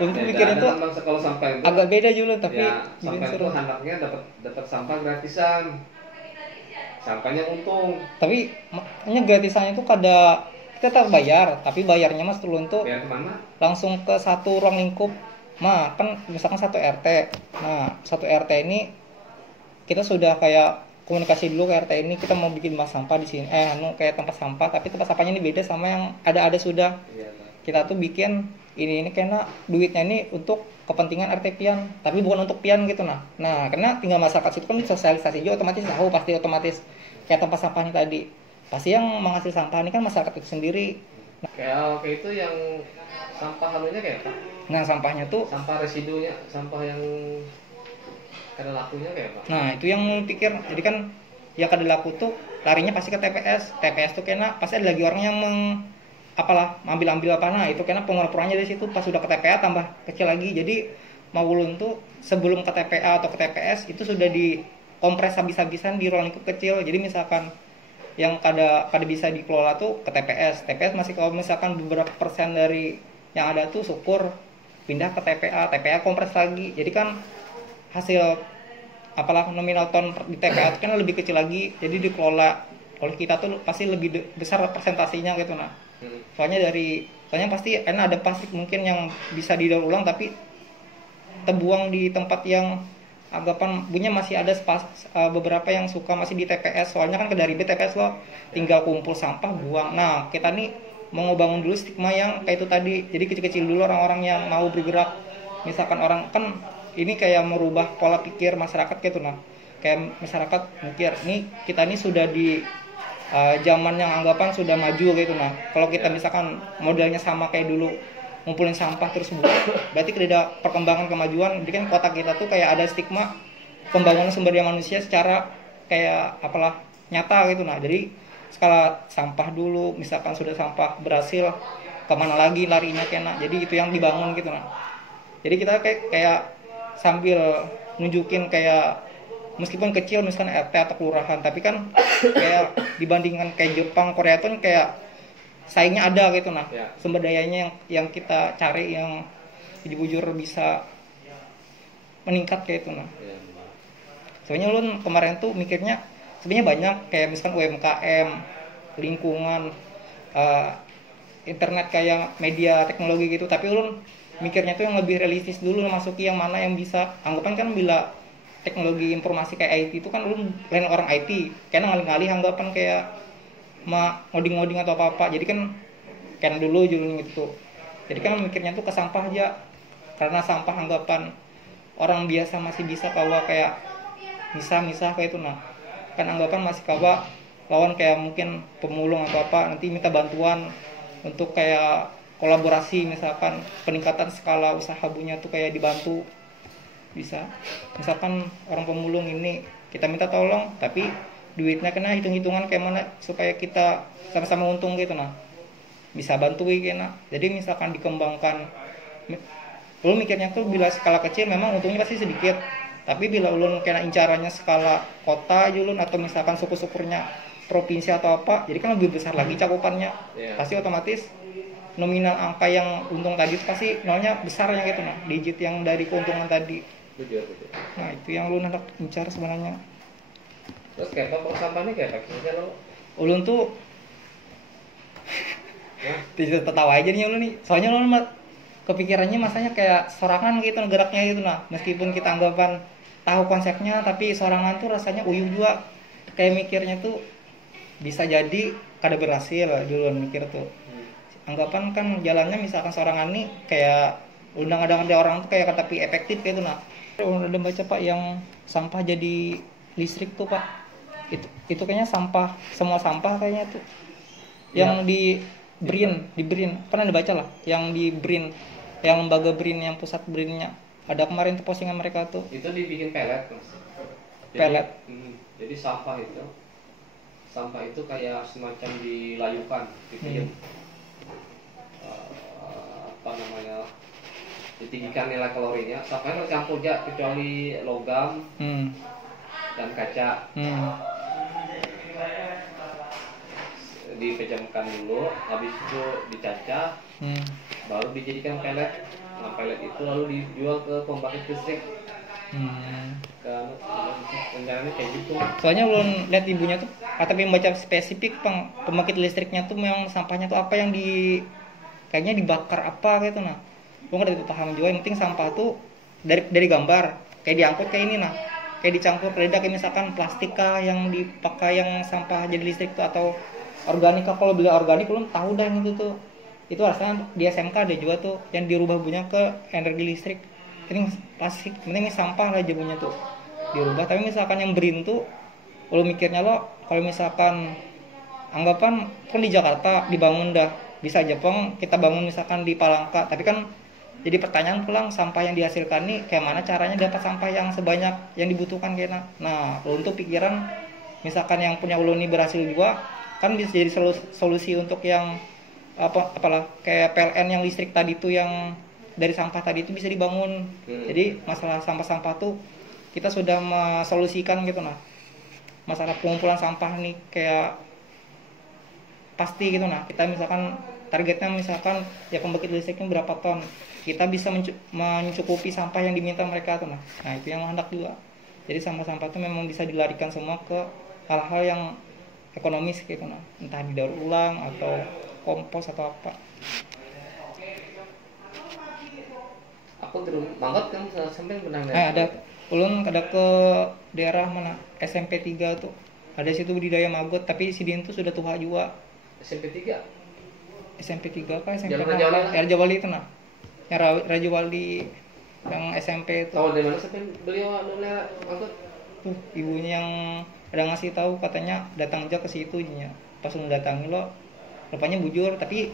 Untuk Beda mikirin tuh dengan bangsa kalau sampah itu agak beda juga tapi ya, bikin sampah itu seru. anaknya dapat sampah gratisan, sampahnya untung. Tapi makanya gratisannya itu kita tetap bayar, tapi bayarnya mas turun tuh Biar kemana? langsung ke satu ruang lingkup. Nah kan misalkan satu RT, nah satu RT ini kita sudah kayak komunikasi dulu ke RT ini kita mau bikin bank sampah di sini, kayak tempat sampah, tapi tempat sampahnya ini beda sama yang ada sudah. Iya, Kita tuh bikin ini karena duitnya ini untuk kepentingan RT pian, tapi bukan untuk pian gitu. Nah karena tinggal masyarakat situ kan sosialisasi juga otomatis tahu, pasti otomatis kayak tempat sampahnya tadi pasti yang menghasil sampah ini kan masyarakat itu sendiri. kayak itu yang sampah halunya kayak apa? Nah sampahnya tuh, Sampah residunya, sampah yang kada lakunya kayak apa? nah itu yang pikir, jadi kan yang kada laku tuh larinya pasti ke TPS tuh kena pasti ada lagi orang yang ambil apa, nah itu kena pengurang-pengurangnya dari situ, pas sudah ke TPA tambah kecil lagi. Jadi mau ulun tuh sebelum ke TPA atau ke TPS itu sudah dikompres habis-habisan di ruang lingkup kecil. Jadi misalkan yang kada bisa dikelola tuh ke TPS masih, kalau misalkan beberapa persen dari yang ada tuh syukur pindah ke TPA kompres lagi. Jadi kan hasil nominal ton di TPA itu kan lebih kecil lagi, jadi dikelola oleh kita tuh pasti lebih besar presentasinya gitu. Soalnya pasti karena ada plastik mungkin yang bisa didaur ulang tapi terbuang di tempat yang anggapan punya masih ada beberapa yang suka masih di TPS. Soalnya kan dari TPS lo tinggal kumpul sampah buang. Nah kita nih mau ngebangun dulu stigma yang kayak itu tadi, jadi kecil-kecil dulu orang-orang yang mau bergerak. Misalkan orang kan ini kayak merubah pola pikir masyarakat gitu. Kayak masyarakat mikir nih kita ini sudah di zaman yang anggapan sudah maju gitu. Kalau kita misalkan modelnya sama kayak dulu ngumpulin sampah terus berarti tidak ada perkembangan kemajuan. Jadi kan kota kita tuh kayak ada stigma pembangunan sumber daya manusia secara kayak nyata gitu. Jadi skala sampah dulu, misalkan sudah sampah berhasil kemana lagi larinya kena, jadi itu yang dibangun gitu. Jadi kita kayak sambil nunjukin kayak meskipun kecil misalkan RT atau kelurahan, tapi kan kayak dibandingkan kayak Jepang, Korea tuh kayak saingnya ada gitu. Sumber dayanya yang kita cari yang jujur bisa meningkat kayak itu. Soalnya ulun kemarin tuh mikirnya sebenarnya banyak kayak misalkan UMKM, lingkungan, internet kayak media teknologi gitu, tapi ulun mikirnya tuh yang lebih realistis dulu, masuki yang mana yang bisa anggapan kan bila teknologi informasi kayak IT itu kan ulun lain orang IT karena ngalih-ngalih anggapan kayak ngoding-ngoding atau apa-apa. Jadi kan kayak dulu gitu. Jadi kan mikirnya tuh ke sampah aja, karena sampah anggapan orang biasa masih bisa kawa kayak misah kayak itu. Kan anggapan masih kawa lawan kayak mungkin pemulung atau apa nanti minta bantuan untuk kayak kolaborasi, misalkan peningkatan skala usaha punya tuh kayak dibantu bisa. Misalkan orang pemulung ini kita minta tolong tapi duitnya kena hitung-hitungan kayak mana supaya kita sama-sama untung gitu. Bisa bantu kena. Jadi misalkan dikembangkan, ulun mikirnya tuh bila skala kecil memang untungnya pasti sedikit, tapi bila ulun kena incarannya skala kota ulun atau misalkan suku-sukurnya provinsi atau apa, jadi kan lebih besar lagi cakupannya. Pasti otomatis nominal angka yang untung tadi pasti nolnya besarnya gitu. Digit yang dari keuntungan tadi. Betul. Nah itu yang ulun hendak incar sebenarnya. Terus kayak apa sampahnya kayak apa lo? Ulun tuh tidak tertawa aja nih ulun nih. Soalnya ulun kepikirannya masanya kayak sorangan gitu geraknya gitu. Meskipun kita anggapan tahu konsepnya tapi sorangan tuh rasanya uyuh juga. Kayak mikirnya tuh bisa jadi kada berhasil dulu mikir tuh. Anggapan kan jalannya misalkan sorangan nih kayak undang-undang ada orang tuh kayak tapi efektif gitu. Udah baca Pak yang sampah jadi listrik tuh Pak. Itu kayaknya sampah, semua sampah kayaknya tuh. Yang di BRIN pernah dibaca lah, yang di BRIN, yang lembaga BRIN, yang pusat BRIN-nya ada kemarin tuh postingan mereka tuh. Itu dibikin pelet Mas. Pelet. Jadi sampah itu kayak semacam dilayukan gitu. Ditinggikan nilai kalorinya. Sampahnya campur aja kecuali logam dan kaca. Dipejamkan dulu, habis itu dicacah, baru dijadikan pelet. pelet itu lalu dijual ke pembangkit listrik. Rencananya kayak gitu. Soalnya belum lihat ibunya tuh, tapi membaca spesifik pembangkit listriknya tuh memang sampahnya tuh apa yang kayaknya dibakar apa gitu nah. Gue nggak ada paham juga. Yang penting sampah tuh dari gambar kayak diangkut kayak ini nah, kayak dicampur beda kayak misalkan plastik kah yang dipakai yang sampah jadi listrik tuh atau organik kah. Kalau beli organik belum tahu dah yang itu asalnya di SMK ada juga tuh yang dirubah bunyinya ke energi listrik. Ini plastik, ini sampah lah jamunya tuh dirubah. Tapi misalkan yang berin tuh, lo mikirnya lo kalau misalkan anggapan kan di Jakarta dibangun dah bisa aja pong kita bangun misalkan di Palangka, tapi kan jadi pertanyaan pulang sampah yang dihasilkan nih kayak mana caranya dapat sampah yang sebanyak yang dibutuhkan kayaknya. Nah untuk pikiran misalkan yang punya ulun ini berhasil juga kan bisa jadi solusi untuk yang apalah kayak PLN yang listrik tadi tuh yang dari sampah tadi itu bisa dibangun. Jadi masalah sampah-sampah tuh kita sudah mesolusikan gitu nah. Masalah pengumpulan sampah nih kayak pasti gitu nah. Kita misalkan targetnya misalkan ya pembangkit listriknya berapa ton. Kita bisa mencukupi sampah yang diminta mereka tuh nah. Nah, itu yang hendak juga. Jadi sampah-sampah itu memang bisa dilarikan semua ke hal-hal yang ekonomis gitu nah. Entah didaur ulang atau kompos atau apa. Aku terus banget kan sampai pernah ada ulun ada ke daerah mana SMP 3 tuh ada situ budidaya maggot tapi si Din tuh sudah tua juga. SMP 3 kah SMP Raja Wali itu nah yang Raja Wali yang SMP itu. Tahu dari mana sampai beliau melihara maggot? Ibunya yang ada ngasih tahu katanya datang aja ke situ nya. Pas lu datangi lo rupanya bujur tapi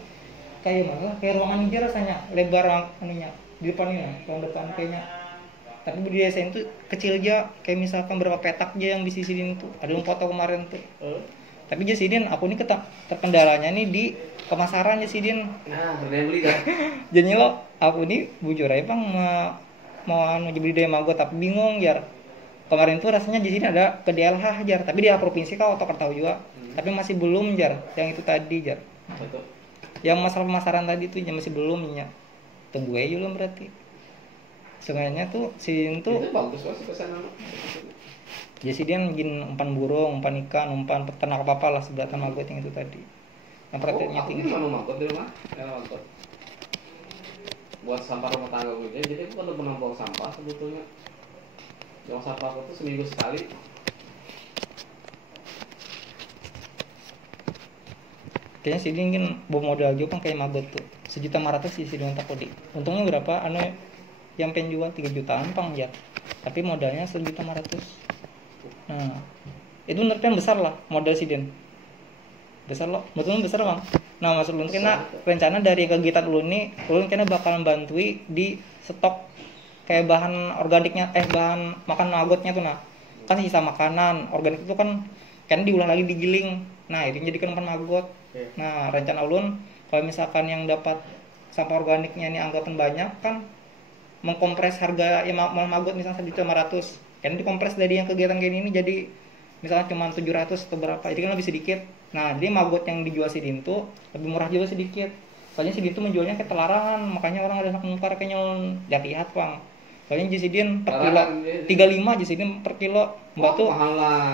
kayak mana kayak ruangan aja rasanya lebar anunya di depan ini ruang depan kayaknya. Tapi budidaya sayur itu kecil aja kayak misalkan berapa petak aja yang bisa sidin tuh. Ada yang foto kemarin tuh. Tapi aja sidin aku ini terkendalanya nih di pemasaran aja sidin. Nah, yang beli kan. Jadi lo aku ini bujur aja bang mau budidaya maggot tapi bingung jar. Kemarin tuh rasanya di sini ada ke DLH jar, tapi di provinsi kau tahu juga. Tapi masih belum jar, yang itu tadi jar. Betul. Yang masalah pemasaran tadi tuh masih belum nya. Tunggu aja dulu berarti. Sungainya tuh sidin tuh itu bagus sih kesana. Jadi dia bikin umpan burung, umpan ikan, umpan peternak apa lah seberatan maggot yang itu tadi. Yang proteinnya tinggi. Aku maggot di rumah, maggot. Buat sampah rumah tangga gue, jadi aku perlu buang sampah sebetulnya. Buang sampah aku tuh seminggu sekali. Kayaknya si Din kan bawa modal juga kan kayak maggot tuh 1.500.000 sih si Din takut di. Untungnya berapa? Yang pengen jual 3 jutaan pang ya. Tapi modalnya 1.500.000. Nah, itu menurut kan besar lah modal si Din. Besar loh, betul besar bang. Nah maksud ulun kena rencana dari kegiatan ulun nih, ulun kena bakalan bantui di stok kayak bahan organiknya, bahan makan magotnya tuh nah. Kan sisa makanan organik itu kan diolah lagi digiling. Nah itu jadikan umpan maggot. Nah rencana ulun kalau misalkan yang dapat sampah organiknya ini anggapan banyak kan mengkompres harga ya maggot misalnya 1.500.000 kan dikompres dari yang kegiatan kayak ini jadi misalnya cuma 700 atau berapa jadi kan lebih sedikit. Nah jadi maggot yang dijual sidin tuh lebih murah juga sedikit soalnya sidin tuh menjualnya kayak telarangan makanya orang ada nukar kayaknya lihat bang. Soalnya jisidin per kilo 35 jisidin per kilo mbak tuh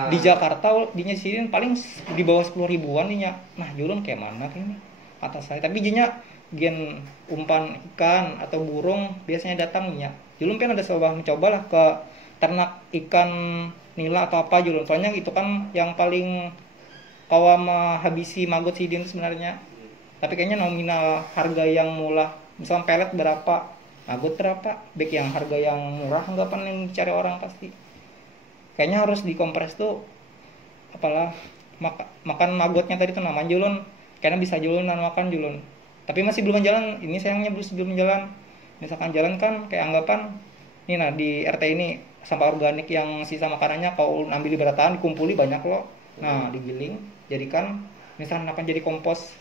di Jakarta di jisidin paling di bawah 10 ribuan nih. Nah julun kayak mana ini atas saya tapi jinya gen umpan ikan atau burung biasanya datangnya julun kan ada mencoba lah ke ternak ikan nila atau apa julun soalnya itu kan yang paling kawam habisi maggot sidin sebenarnya tapi kayaknya nominal harga yang murah misalnya pelet berapa maggot berapa baik yang harga yang murah anggapan yang dicari orang pasti kayaknya harus dikompres tuh apalah makan maggotnya tadi tuh nama julun karena bisa julun dan makan julun tapi masih belum jalan ini sayangnya belum jalan misalkan jalan kan kayak anggapan nih nah di RT ini sampah organik yang sisa makanannya kau ambil di berataan dikumpuli banyak loh nah digiling jadikan misalkan akan jadi kompos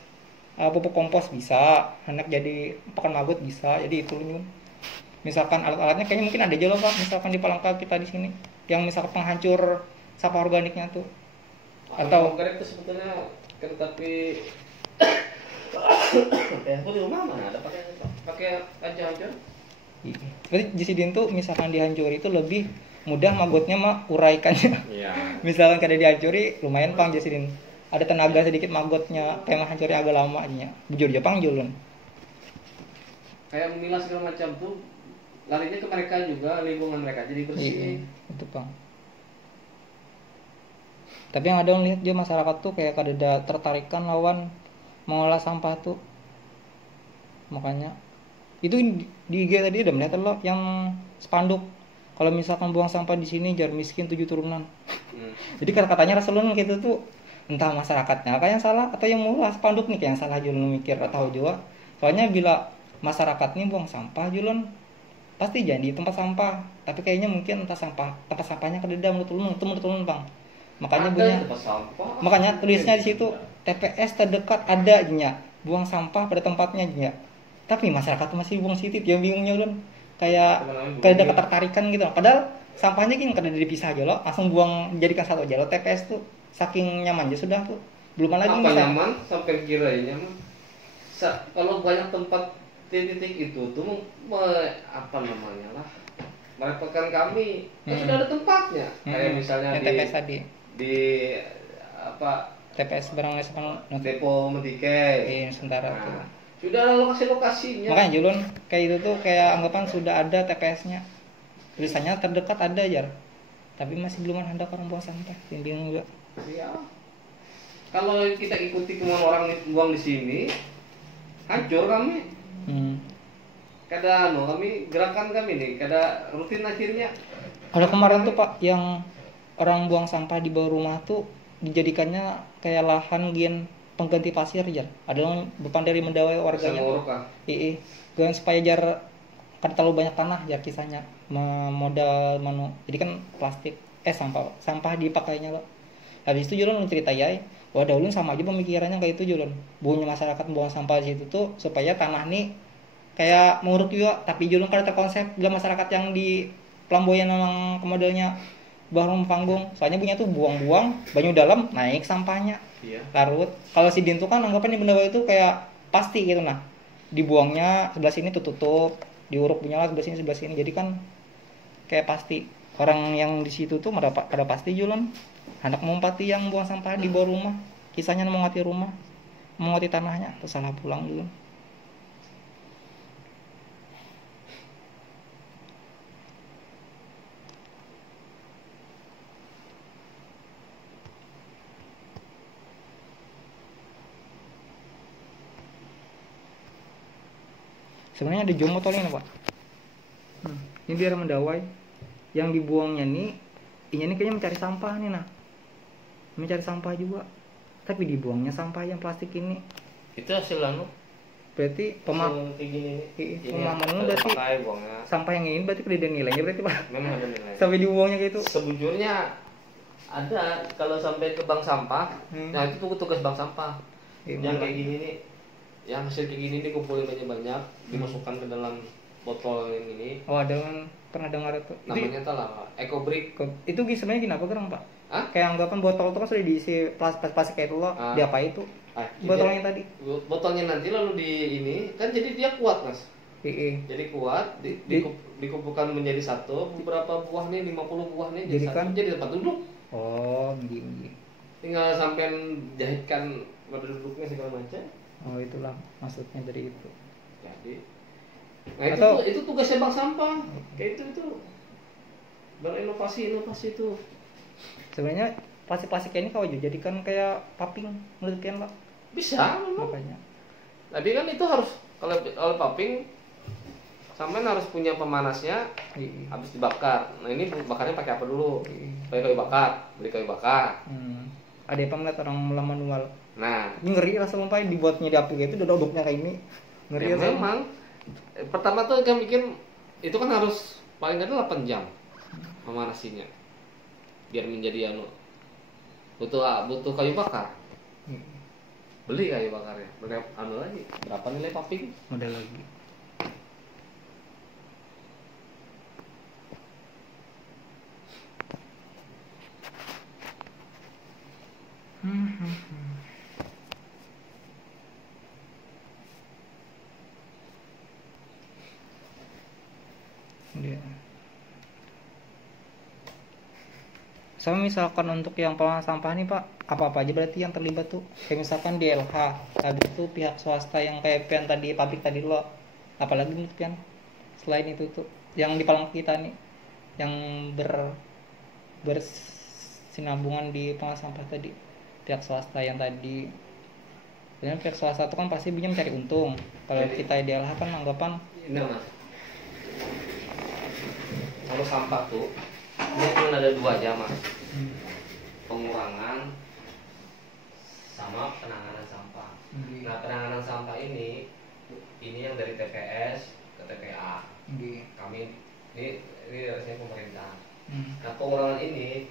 pupuk kompos bisa hendak jadi pakan maggot bisa jadi itu nyun misalkan alat-alatnya kayaknya mungkin ada aja loh pak misalkan di Palangka kita di sini yang misalkan penghancur sampah organiknya tuh atau organik itu sebetulnya kan tapi aku di rumah mana ada pakai aja Berarti Jasidin tuh misalkan dihancuri itu lebih mudah magotnya mah uraikannya. Iya. Misalkan kada dihancuri lumayan pang Jasidin. Ada tenaga sedikit magotnya, kayak mah hancurnya agak lama aja. Bujur Jepang julun. Kayak memilah segala macam tuh larinya ke mereka juga, lingkungan mereka jadi bersih. Itu pang. Tapi yang ada lihat juga masyarakat tuh kayak kada tertarikan lawan mengolah sampah tuh. Makanya itu di IG tadi udah melihat lo yang spanduk kalau misalkan buang sampah di sini jar miskin 7 turunan. Jadi kata-katanya Rasulullah gitu tuh entah masyarakatnya kayak yang salah atau yang mulai spanduk nih kayak yang salah julun mikir atau juga. Soalnya bila masyarakat nih buang sampah julun pasti jangan di tempat sampah, tapi kayaknya mungkin entah tempat sampahnya kededa menurut ulun bang. Makanya makanya tulisnya di situ TPS terdekat ada aja buang sampah pada tempatnya aja. Tapi masyarakat masih buang situ, yang bingungnya ulun kayak ada ketertarikan gitu. Padahal sampahnya kan kada dipisah aja loh, langsung buang jadikan satu aja loh. TPS tuh saking nyaman aja sudah tuh. Belum lagi apa nyaman sampai kiranya mah. Kalau banyak tempat titik itu tuh apa namanya lah merepotkan kami. Kan sudah ada tempatnya. Kayak misalnya yang TPS tadi. Di apa TPS barang Depo Medike. Sementara tuh. Sudah ada lokasi-lokasinya. Makanya Julun kayak itu tuh kayak anggapan sudah ada TPS-nya. Tulisannya terdekat ada aja. Tapi masih belum ada orang buang sampah. Bingung juga. Iya. Kalau kita ikuti kemauan orang buang di sini, hancur kami. Kami gerakan kami nih, kada rutin akhirnya. Ada kemarin tuh Pak yang orang buang sampah di bawah rumah tuh dijadikannya kayak lahan gian pengganti pasir jar. Ada yang depan dari mendawai warganya. Gan supaya jar kan terlalu banyak tanah jar kisahnya. Modal manu. Jadi kan plastik sampah dipakainya loh. Habis itu Julun cerita ya, wah ulun sama aja pemikirannya kayak itu Julun. Buangnya masyarakat buang sampah di situ tuh supaya tanah nih kayak menguruk juga, tapi Julun kada terkonsep bila masyarakat yang di Pelamboyan memang modelnya bareng panggung. Soalnya punya tuh buang-buang, banyu dalam naik sampahnya. Iya. Larut. Kalau si Din tuh kan anggapan di benda itu kayak pasti gitu nah. Dibuangnya sebelah sini tutup, diuruk punya lah sebelah sini. Jadi kan kayak pasti. Orang yang di situ tuh pada pasti Julun. Anak mumpati yang buang sampah di bawah rumah. Kisahnya mengati rumah, mengati tanahnya, terus salah pulang dulu. Sebenarnya ada jomot ini Pak. Ini biar mendawai. Yang dibuangnya nih, ini kayaknya mencari sampah nih nah. Mencari sampah juga. Tapi dibuangnya sampah yang plastik ini. Itu hasil anu. Berarti pemahaman berarti sampah yang ini berarti ada nilainya berarti Pak. Memang ada nilai. Sampai dibuangnya kayak itu. Sebujurnya ada kalau sampai ke bank sampah. Nah itu tugas bank sampah. Yang kayak gini nih. Yang hasil kayak gini dikumpulin banyak-banyak, dimasukkan ke dalam botol yang ini. Oh ada kan pernah dengar itu. Namanya tuh lah EcoBrick. Itu sebenarnya kenapa gerang Pak? Hah? Kayak anggapan botol itu kan sudah diisi plastik kayak itu loh. Diapa itu? Botolnya tadi. Botolnya nanti lalu di ini kan jadi dia kuat mas. Jadi kuat dikumpulkan menjadi satu. Beberapa buah nih 50 buah nih jadi satu, jadi tempat duduk. Oh gini. Tinggal sampai jahitkan pada duduknya segala macam. Oh itulah maksudnya dari itu. Jadi, nah itu tugasnya bank sampah. Kayak itu berinovasi itu. Sebenarnya plastik ini kau jadikan kayak paping menurut kalian Pak? Bisa memang. Makanya. Tapi kan itu harus kalau paping sampean harus punya pemanasnya. Habis dibakar. Nah ini bakarnya pakai apa dulu? Pakai kayu bakar, beli kayu bakar. Ada apa ngeliat orang manual. Nah, ini ngeri lah sampai dibuatnya di api itu udah dodoknya kayak ini. Ngeri ya memang. Pertama tuh kan bikin itu kan harus paling nggak 8 jam memanasinya. Biar menjadi butuh kayu bakar. Beli kayu bakarnya. Lagi berapa nilai paping? Model lagi. Iya. Sama misalkan untuk yang pengelolaan sampah nih Pak, apa-apa aja berarti yang terlibat tuh? Kayak misalkan DLH, habis itu pihak swasta yang kayak Pian tadi, pabrik tadi lo, apalagi nih Pian? Selain itu tuh, yang di Palembang kita nih, yang bersinambungan di pengelolaan sampah tadi, pihak swasta yang tadi. Dan pihak swasta itu kan pasti punya mencari untung. Kalau kita DLH kan anggapan Ini mas, kalau sampah tuh dia cuma ada dua aja mas, pengurangan sama penanganan sampah. Nah penanganan sampah ini yang dari TPS ke TPA. Kami ini harusnya pemerintah. Nah pengurangan ini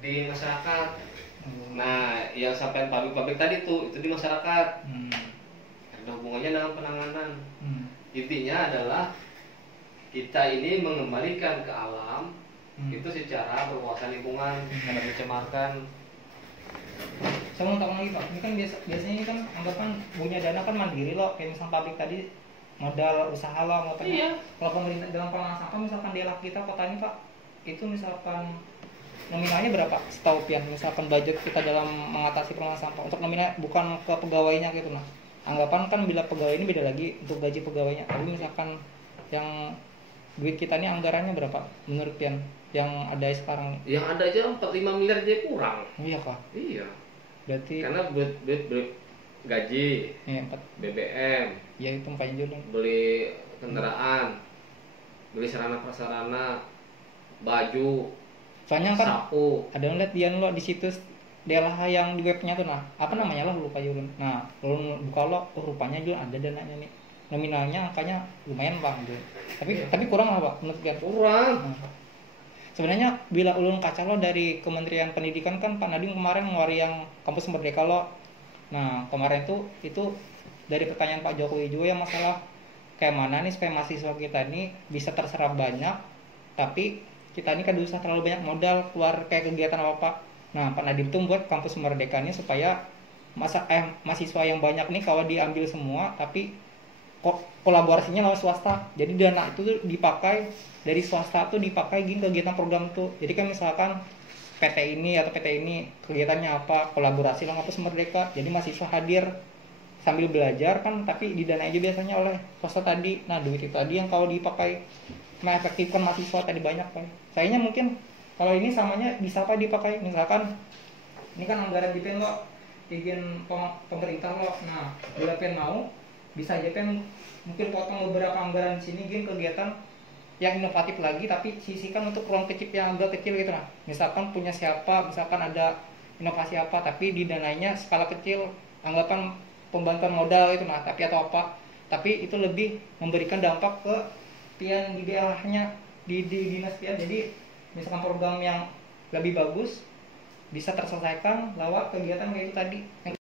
di masyarakat. Nah yang sampai pabrik-pabrik tadi tuh itu di masyarakat. Ada hubungannya dengan penanganan. Intinya adalah kita ini mengembalikan ke alam itu secara berwawasan lingkungan, tidak mencemarkan. Saya mau tahu lagi Pak, ini kan biasanya ini kan anggapan punya dana kan mandiri loh, kayak misalnya pabrik tadi modal usaha loh, ngapain? Iya. Kalau pemerintah dalam pengelolaan sampah misalkan daerah kita kota ini Pak, itu misalkan nominalnya berapa? Setahu Pian, misalkan budget kita dalam mengatasi pengelolaan sampah untuk nominal bukan ke pegawainya gitu nah. Anggapan kan bila pegawai ini beda lagi untuk gaji pegawainya, tapi misalkan yang duit kita ini anggarannya berapa menurut Pian yang ada sekarang nih? Yang ada aja 45 miliar aja kurang. Iya Kak. Iya. Berarti Karena buat gaji, ya, BBM, ya itu makanya dulu. beli kendaraan, beli sarana prasarana, baju, Soalnya kan sapu. ada ngeliat dia lo di situs DLH yang di webnya tuh nah apa namanya lo lupa Yulun. Nah lo buka lo rupanya juga ada dananya nih nominalnya angkanya lumayan bang gitu. Tapi kurang lah Pak menurut Pian. Kurang. Nah, sebenarnya bila ulun kaca lo dari Kementerian Pendidikan kan Pak Nadiem kemarin ngeluarin yang kampus merdeka lo. Nah kemarin tuh itu dari pertanyaan Pak Jokowi juga yang masalah kayak mana nih supaya mahasiswa kita ini bisa terserap banyak tapi kita ini kan usah terlalu banyak modal keluar kayak kegiatan apa. Nah Pak Nadiem tuh buat kampus merdeka ini supaya mahasiswa yang banyak nih kalau diambil semua tapi kolaborasinya lewat swasta. Jadi dana itu tuh dipakai dari swasta tuh dipakai gini kegiatan program tuh. Jadi kan misalkan PT ini atau PT ini kegiatannya apa kolaborasi dengan kampus merdeka. Jadi mahasiswa hadir sambil belajar kan tapi didanai aja biasanya oleh swasta tadi. Nah duit itu tadi yang kalau dipakai mengefektifkan mahasiswa tadi banyak kan. Sayangnya mungkin kalau ini samanya bisa apa dipakai misalkan ini kan anggaran di PEN lo izin pemerintah lo. Nah bila PEN mau bisa aja PEN mungkin potong beberapa anggaran di sini gini kegiatan yang inovatif lagi tapi sisihkan untuk ruang kecil yang agak kecil gitu nah. Misalkan punya siapa, misalkan ada inovasi apa tapi didanainya skala kecil, anggapan pembantuan modal itu nah, tapi atau apa. Tapi itu lebih memberikan dampak ke Pian di daerahnya di dinas Pian. Jadi misalkan program yang lebih bagus bisa terselesaikan lewat kegiatan kayak itu tadi yang